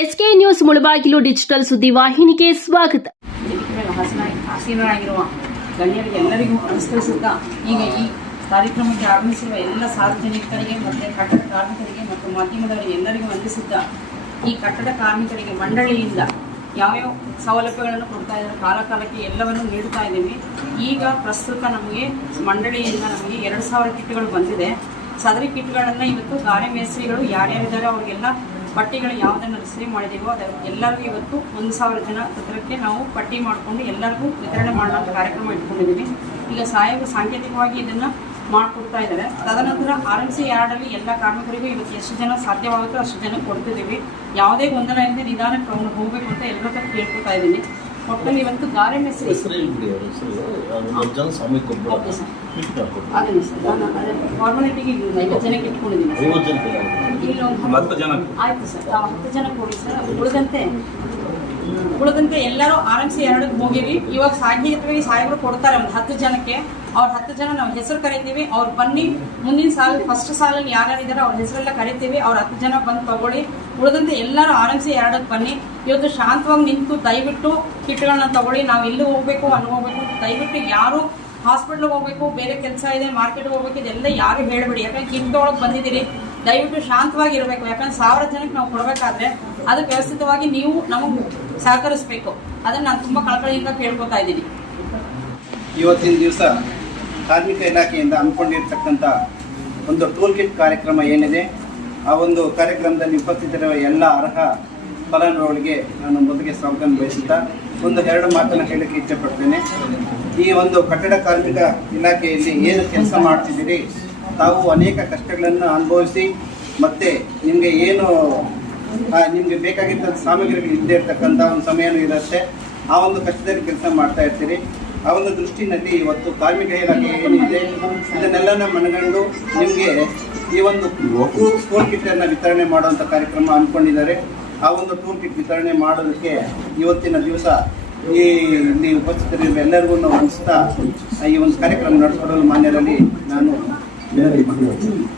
SK news Mulbagal digital ಸುದ್ದಿ ವಾಹಿನಿಗೆ ಸ್ವಾಗತ. ಹಸಿರಾಗಿರುವ ಗಣ್ಯರಿಗೆ ಎಲ್ಲರಿಗೂ ನಮಸ್ಕರಿಸುತ್ತಾ ಈಗ ಈ ಕಾರ್ಯಕ್ರಮಕ್ಕೆ ಆಗಮಿಸಿರುವ ಎಲ್ಲ ಸಾರ್ವಜನಿಕರಿಗೆ ಮತ್ತು ಕಟ್ಟಡ ಕಾರ್ಮಿಕರಿಗೆ ಮತ್ತು ಮಾಧ್ಯಮದವರಿಗೆ ಎಲ್ಲರಿಗೂ ವಂದಿಸುತ್ತಾ ಈ ಕಟ್ಟಡ ಕಾರ್ಮಿಕರಿಗೆ ಮಂಡಳಿಯಿಂದ ಯಾವ್ಯಾವ ಸೌಲಭ್ಯಗಳನ್ನು ಕೊಡ್ತಾ ಇದ್ದಾರೆ ಕಾಲ ಕಾಲಕ್ಕೆ ಎಲ್ಲವನ್ನು ನೀಡ್ತಾ ಇದ್ದೀವಿ. ಈಗ ಪ್ರಸ್ತುತ ನಮಗೆ ಮಂಡಳಿಯಿಂದ ನಮಗೆ ಎರಡು ಸಾವಿರ ಕಿಟ್ಗಳು ಬಂದಿದೆ. ಸದರಿ ಕಿಟ್ಗಳನ್ನು ಇವತ್ತು ಗಾರೆ ಮೇಸ್ತ್ರಿಗಳು ಯಾರ್ಯಾರಿದ್ದಾರೆ, ಅವರಿಗೆಲ್ಲ ಪಟ್ಟಿಗಳು ಯಾವುದನ್ನು ರಿಸೀವ್ ಮಾಡಿದೀವೋ ಅದರ ಎಲ್ಲರಿಗೂ ಇವತ್ತು ಒಂದು ಸಾವಿರ ಜನ ಹತ್ರಕ್ಕೆ ನಾವು ಪಟ್ಟಿ ಮಾಡಿಕೊಂಡು ಎಲ್ಲರಿಗೂ ವಿತರಣೆ ಮಾಡುವಂಥ ಕಾರ್ಯಕ್ರಮ ಇಟ್ಕೊಂಡಿದ್ದೀವಿ ಈಗ ಸಾಹೇಬರು ಸಾಂಕೇತಿಕವಾಗಿ ಇದನ್ನು ಮಾಡಿಕೊಡ್ತಾ ಇದ್ದಾರೆ. ತದನಂತರ ಆರ್ ಎಂ ಸಿ ಯಾರ್ಡಲ್ಲಿ ಎಲ್ಲ ಕಾರ್ಮಿಕರಿಗೂ ಇವತ್ತು ಎಷ್ಟು ಜನ ಸಾಧ್ಯವಾಗುತ್ತೋ ಅಷ್ಟು ಜನ ಕೊಡ್ತಿದ್ದೀವಿ ಯಾವುದೇ ಗೊಂದಲ ಇಲ್ಲದೆ ನಿಧಾನಕ್ಕೆ ಅವ್ನು ಹೋಗಬೇಕು ಅಂತ ಎಲ್ಲರ ಕೇಳ್ಕೊತಾ ಇದ್ದೀನಿ. ಒಟ್ಟಲ್ಲಿ ಇವತ್ತು ಗಾರೆ ಮೆಸ್ರಿ. ಹೆಸರು ಹೇಳ್ಬಿಡಿ ಅವ್ರ ಹೆಸರು ಅದು ಜನ ಓಕೆ ಸರ್. ನಾನು ಅದೇ ಫಾರ್ಮಾಲಿಟಿಗೆ ಐವತ್ತು ಜನಕ್ಕೆ ಇಟ್ಕೊಂಡಿದ್ದೀನಿ ಐವತ್ತು. ಇಲ್ಲಿ ಒಂದು ಹತ್ತು ಜನ ಆಯ್ತು ಸರ್. ಹತ್ತು ಜನ ಕೊಡಿ ಸರ್. ಉಳಿದಂತೆ ಉಳಿದಂತೆ ಎಲ್ಲರೂ ಆರಂಭಿಸಿ ಎರಡಕ್ಕೆ ಹೋಗಿರಿ. ಇವಾಗ ಸಾಂಕೇತಿಕವಾಗಿ ಸಾಹೇಬರು ಕೊಡ್ತಾರೆ ಒಂದು ಹತ್ತು ಜನಕ್ಕೆ. ಅವ್ರ ಹತ್ತು ಜನ ನಾವು ಹೆಸರು ಕರಿತೀವಿ. ಅವ್ರು ಬನ್ನಿ. ಮುಂದಿನ ಸಾಲ ಫಸ್ಟ್ ಸಾಲಲ್ಲಿ ಯಾರ್ಯಾರಿದ್ದಾರೆ ಅವ್ರ ಹೆಸರೆಲ್ಲ ಕರಿತೀವಿ. ಅವ್ರ ಹತ್ತು ಜನ ಬಂದು ತಗೊಳ್ಳಿ. ಉಳಿದಂತೆ ಎಲ್ಲರೂ ಆರಂಭಿಸಿ ಎರಡಕ್ಕೆ ಬನ್ನಿ. ಇವತ್ತು ಶಾಂತವಾಗಿ ನಿಂತು ದಯವಿಟ್ಟು ಕಿಟ್ಗಳನ್ನ ತಗೊಳ್ಳಿ. ನಾವು ಇಲ್ಲಿ ಹೋಗ್ಬೇಕು, ಅಲ್ಲಿ ಹೋಗ್ಬೇಕು ದಯವಿಟ್ಟು ಯಾರು ಹಾಸ್ಪಿಟ್ಲಿಗೆ ಹೋಗ್ಬೇಕು, ಬೇರೆ ಕೆಲಸ ಇದೆ ಮಾರ್ಕೆಟ್ಗೆ ಹೋಗ್ಬೇಕು, ಇದೆಲ್ಲ ಯಾರು ಹೇಳಬೇಡಿ. ಯಾಕಂದ್ರೆ ಕಿಟ್ ಬಂದಿದ್ದೀರಿ. ದಯವಿಟ್ಟು ಶಾಂತವಾಗಿ ಇರಬೇಕು ಯಾಕಂದ್ರೆ ಸಾವಿರ ಜನಕ್ಕೆ ನಾವು ಕೊಡಬೇಕಾದ್ರೆ ಅದಕ್ಕೆ ವ್ಯವಸ್ಥಿತವಾಗಿ ನೀವು ನಮಗೆ ಸಹಕರಿಸಬೇಕು. ಅದನ್ನು ನಾನು ತುಂಬ ಕಳಕಳಿಯಿಂದ ಕೇಳ್ಕೊತಾ ಇದ್ದೀನಿ. ಇವತ್ತಿನ ದಿವಸ ಕಾರ್ಮಿಕ ಇಲಾಖೆಯಿಂದ ಅಂದ್ಕೊಂಡಿರ್ತಕ್ಕಂಥ ಒಂದು ಟೂಲ್ ಕಿಟ್ ಕಾರ್ಯಕ್ರಮ ಏನಿದೆ, ಆ ಒಂದು ಕಾರ್ಯಕ್ರಮದಲ್ಲಿ ಉಪಸ್ಥಿತರಿರುವ ಎಲ್ಲ ಅರ್ಹ ಫಲಾನುಭವಿಗಳಿಗೆ ನಾನು ಮೊದಲಿಗೆ ಸ್ವಾಗತ ಬಯಸುತ್ತಾ, ಒಂದು ಎರಡು ಮಾತನ್ನು ಹೇಳಕ್ಕೆ ಇಚ್ಛೆಪಡ್ತೇನೆ ಈ ಒಂದು ಕಟ್ಟಡ ಕಾರ್ಮಿಕ ಇಲಾಖೆಯಲ್ಲಿ ಏನು ಕೆಲಸ ಮಾಡ್ತಿದ್ದೀರಿ? ತಾವು ಅನೇಕ ಕಷ್ಟಗಳನ್ನು ಅನುಭವಿಸಿ ಮತ್ತು ನಿಮಗೆ ಏನು ನಿಮಗೆ ಬೇಕಾಗಿದ್ದ ಸಾಮಗ್ರಿಗಳು ಇಲ್ಲದೆ ಇರ್ತಕ್ಕಂಥ ಒಂದು ಸಮಯನೂ ಇರುತ್ತೆ. ಆ ಒಂದು ಕಷ್ಟದಲ್ಲಿ ಕೆಲಸ ಮಾಡ್ತಾ ಇರ್ತೀರಿ. ಆ ಒಂದು ದೃಷ್ಟಿನಲ್ಲಿ ಇವತ್ತು ಕಾರ್ಮಿಕ ಇಲಾಖೆ ಏನಿದೆ, ಇದನ್ನೆಲ್ಲನ ಮನಗಂಡು ನಿಮಗೆ ಈ ಒಂದು ಟೂಲ್ ಕಿಟ್ಟನ್ನು ವಿತರಣೆ ಮಾಡುವಂಥ ಕಾರ್ಯಕ್ರಮ ಅಂದ್ಕೊಂಡಿದ್ದಾರೆ ಆ ಒಂದು ಟೂಲ್ ಕಿಟ್ ವಿತರಣೆ ಮಾಡೋದಕ್ಕೆ ಇವತ್ತಿನ ದಿವಸ ಈ, ಇಲ್ಲಿ ಉಪಸ್ಥಿತರಿರುವ ಎಲ್ಲರಿಗೂ ನಾವು ಈ ಒಂದು ಕಾರ್ಯಕ್ರಮ ನಡೆಸ್ಕೊಡಲು ಮಾನ್ಯರಲ್ಲಿ ನಾನು Mary Cruz.